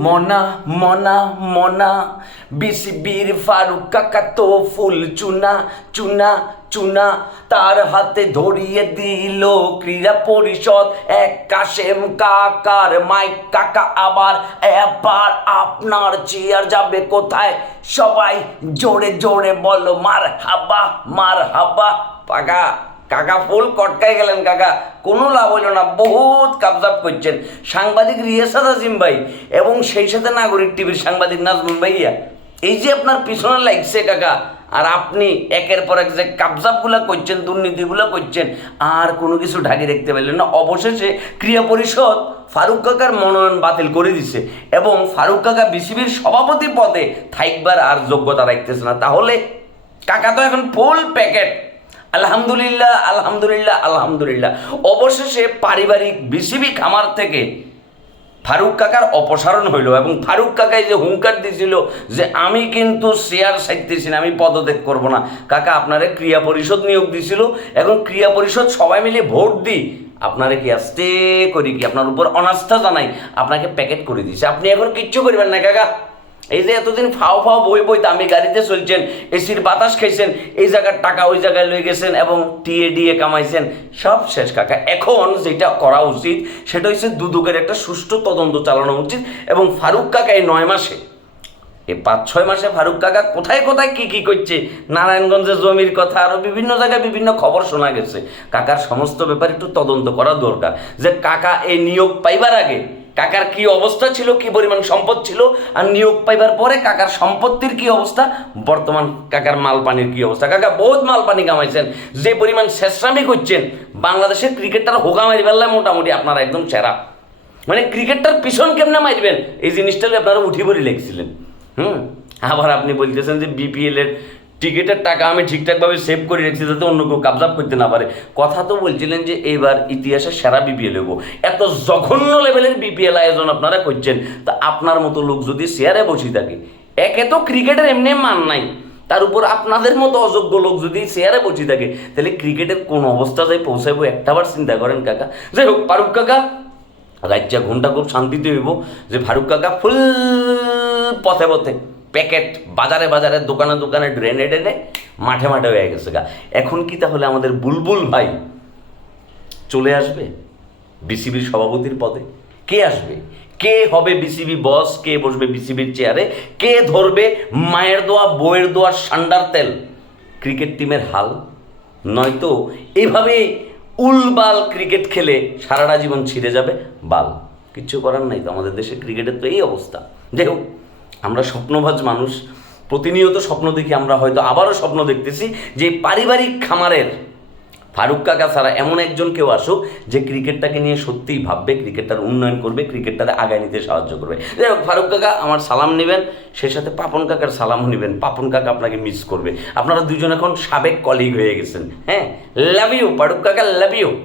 মনা মনা মনা। বিসিবির ফারুক কাকা তো ফুল চুনা চুনা চুনা। তার হাতে ধরিয়ে দিল ক্রীড়া পরিষদ। এক কাশেম কাকার মাইক। কাকা, আবার এবার আপনার চেয়ার যাবে কোথায়? সবাই জোরে জোরে বলো মার হাবা মার হাবা পাকা কাকা ফুল কটকাই গেলেন, কাকা। কোনো লাভ হইল না, বহুত কাবজাব করছেন। সাংবাদিক রিয়াসাদ আজিম ভাই এবং সেই সাথে নাগরিক টিভির সাংবাদিক নাজমুল ভাইয়া। এই যে আপনার পিছনে লাগছে, কাকা, আর আপনি একের পর এক যে কাবজাবগুলা করছেন, দুর্নীতিগুলো করছেন, আর কোনো কিছু ঢাকি দেখতে পেলেন না। অবশেষে ক্রিয়া পরিষদ ফারুক কাকার মনোনয়ন বাতিল করে দিছে এবং ফারুক কাকা বিসিবির সভাপতি পদে থাকবার আর যোগ্যতা রাখতেছে না। তাহলে কাকা তো এখন ফুল প্যাকেট আলহামদুলিল্লাহ আলহামদুলিল্লাহ আলহামদুলিল্লাহ। অবশেষে পারিবারিক বিসিবি খামার থেকে ফারুক কাকার অপসারণ হইল এবং ফারুক কাকাই যে হুঙ্কার দিছিল যে আমি কিন্তু শেয়ার সাইতেছি না, আমি পদত্যাগ করব না। কাকা, আপনারে ক্রিয়া পরিষদ নিয়োগ দিছিল। এখন ক্রিয়া পরিষদ সবাই মিলে ভোট দিই। আপনারে কি আস্তে করি কি? আপনার উপর অনাস্থা জানাই। আপনাকে প্যাকেট করে দিছে। আপনি এখন কিচ্ছু করবেন না, কাকা। এই যে এতদিন ফাও ফাও বই বই দামি গাড়িতে চলছেন, এসির বাতাস খাইছেন, এই জায়গার টাকা ওই জায়গায় লয়ে গেছেন এবং টিএ ডিএ কামাইছেন, সব শেষ কাকা। এখন যেটা করা উচিত, সেটা হচ্ছে দুদকের একটা সুষ্ঠু তদন্ত চালানো উচিত এবং ফারুক কাকা এই নয় মাসে এই পাঁচ ছয় মাসে ফারুক কাকা কোথায় কোথায় কি কি করছে, নারায়ণগঞ্জের জমির কথা আরও বিভিন্ন জায়গায় বিভিন্ন খবর শোনা গেছে। কাকার সমস্ত ব্যাপার একটু তদন্ত করা দরকার, যে কাকা এই নিয়োগ পাইবার আগে কাকার কি অবস্থা ছিল, কি পরিমাণ সম্পদ ছিল, আর নিয়োগ পাইবার পরে কাকার সম্পত্তির কি অবস্থা, বর্তমান কাকার মাল পানির কি অবস্থা। কাকা বহুত মাল পানি কামাইছেন, যে পরিমাণ শেষরামি করছেন, বাংলাদেশের ক্রিকেটার হোগা মারি ফেললে মোটামুটি, আপনারা একদম সেরা। মানে ক্রিকেটটার পিছন কেমনে মারবেন? এই জিনিসটা আপনারা উঠি পড়ি লেগছিলেন হুম? আবার আপনি বলতেছেন যে বিপিএল এর টিকিটের টাকা আমি ঠিকঠাকভাবে সেভ করে রেখেছি যাতে অন্য কেউ কাবজাব করতে না পারে। কথা তো বলছিলেন যে এবার ইতিহাসে সেরা বিপিএল হব এত জঘন্য লেভেলের বিপিএল আয়োজন আপনারা করছেন। তা আপনার মতো লোক যদি শেয়ারে বসে থাকে, একে তো ক্রিকেটের এমনি মান নাই। তার উপর আপনাদের মতো অযোগ্য লোক যদি চেয়ারে বসে থাকে, তাহলে ক্রিকেটের কোন অবস্থা যায় পৌঁছাবো একটাবার চিন্তা করেন কাকা। যাই হোক, ফারুক কাকা, রাজ্যা ঘুমটা খুব শান্তিতে হইব যে ফারুক কাকা ফুল পথে পথে। প্যাকেট বাজারে বাজারে, দোকানে দোকানে ড্রেনে ড্রেনে মাঠে মাঠে হয়ে গেছে গা। এখন কি তাহলে আমাদের বুলবুল ভাই চলে আসবে বিসিবির সভাপতির পদে? কে আসবে? কে হবে বিসিবি বস? কে বসবে বিসিবির চেয়ারে? কে ধরবে মায়ের দোয়া বইয়ের দোয়া, সান্ডার তেল? ক্রিকেট টিমের হাল? নয়তো এইভাবেই উলবাল ক্রিকেট খেলে সারাটা জীবন ছিঁড়ে যাবে? বাল কিচ্ছু করার নাই তো। আমাদের দেশে ক্রিকেটের তো এই অবস্থা। যাই হোক আমরা স্বপ্নভাজ মানুষ, প্রতিনিয়ত স্বপ্ন দেখি আমরা, হয়তো আবারও স্বপ্ন দেখতেছি যে পারিবারিক খামারের ফারুক কাকা ছাড়া এমন একজন কেউ আসুক যে ক্রিকেটটাকে নিয়ে সত্যিই ভাববে, ক্রিকেটটার উন্নয়ন করবে, ক্রিকেটটারে আগায় নিতে সাহায্য করবে। যাই হোক, ফারুক কাকা আমার সালাম নেবেন সেই সাথে পাপন কাকার সালামও নেবেন, পাপন কাকা আপনাকে মিস করবে। আপনারা দুজন এখন সাবেক কলিগ হয়ে গেছেন হ্যাঁ? লাভ ইউ ফারুক কাকা লাভ ইউ